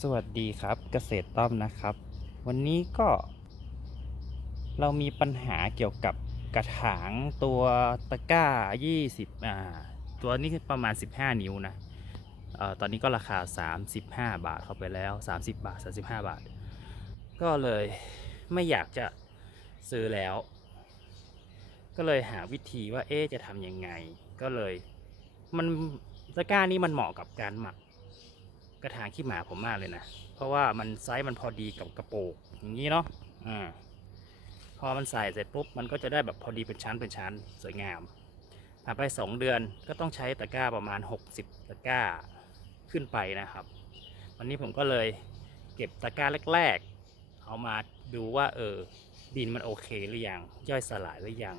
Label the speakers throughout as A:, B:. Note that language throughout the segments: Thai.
A: สวัสดีครับเกษตรต้อมนะครับ วันนี้ก็ เรามีปัญหาเกี่ยวกับกระถางตัวตะกร้า 20อ่าตัวนี้ประมาณ 15 นิ้วนะเอ่อตอนนี้ก็ราคา 35 บาทเข้าไปแล้ว 30 บาท 35 บาท ก็เลยไม่อยากจะซื้อแล้ว ก็เลยหาวิธีว่าเอ๊จะทำยังไง ก็เลย มันตะกร้านี้มันเหมาะกับการหมัก กระถางขี้หมาผมมากเลยนะ เพราะว่ามันไซส์มันพอดีกับกระโปงอย่างนี้เนาะอ่าพอมันใส่เสร็จปุ๊บมันก็จะได้แบบพอดีเป็นชั้นเป็นชั้นสวยงามผ่านไป 2 เดือนก็ต้องใช้ตะกร้าประมาณ 60 ตะกร้าขึ้นไปนะครับ วันนี้ผมก็เลยเก็บตะกร้าแรกๆ เอามาดูว่าเออดินมันโอเคหรือยังย่อยสลายหรือยัง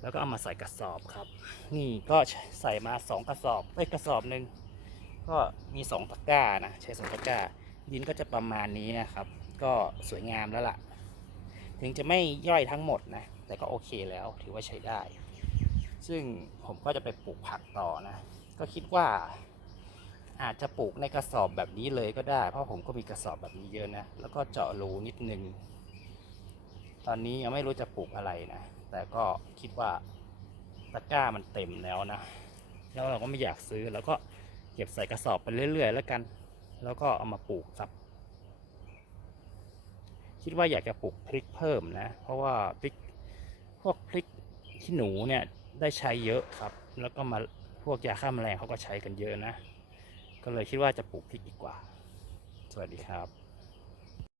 A: แล้วก็เอามาใส่กระสอบครับ นี่ก็ใส่มา 2 กระสอบเอ้ยกระสอบหนึ่ง ก็มีสองตะกร้านะ ใช้สองตะกร้า ดินก็จะประมาณนี้นะครับ ก็สวยงามแล้วล่ะ ถึงจะไม่ย่อยทั้งหมดนะ แต่ก็โอเคแล้วถือว่าใช้ได้ ซึ่งผมก็จะไปปลูกผักต่อนะ ก็คิดว่าอาจจะปลูกในกระสอบแบบนี้เลยก็ได้ เพราะผมก็มีกระสอบแบบนี้เยอะนะ แล้วก็เจาะรูนิดนึง ตอนนี้ยังไม่รู้จะปลูกอะไรนะ แต่ก็คิดว่าตะกร้ามันเต็มแล้วนะ แล้วเราก็ไม่อยากซื้อแล้วก็ เก็บใส่กระสอบไปเรื่อย ๆ แล้วกัน แล้วก็เอามาปลูกครับ คิดว่าอยากจะปลูกพริกเพิ่มนะ เพราะว่าพริกพวกพริกขี้หนูเนี่ยได้ใช้เยอะครับ แล้วก็มาพวกยาฆ่าแมลงเขาก็ใช้กันเยอะนะ ก็เลยคิดว่าจะปลูกพริกดีกว่า สวัสดีครับ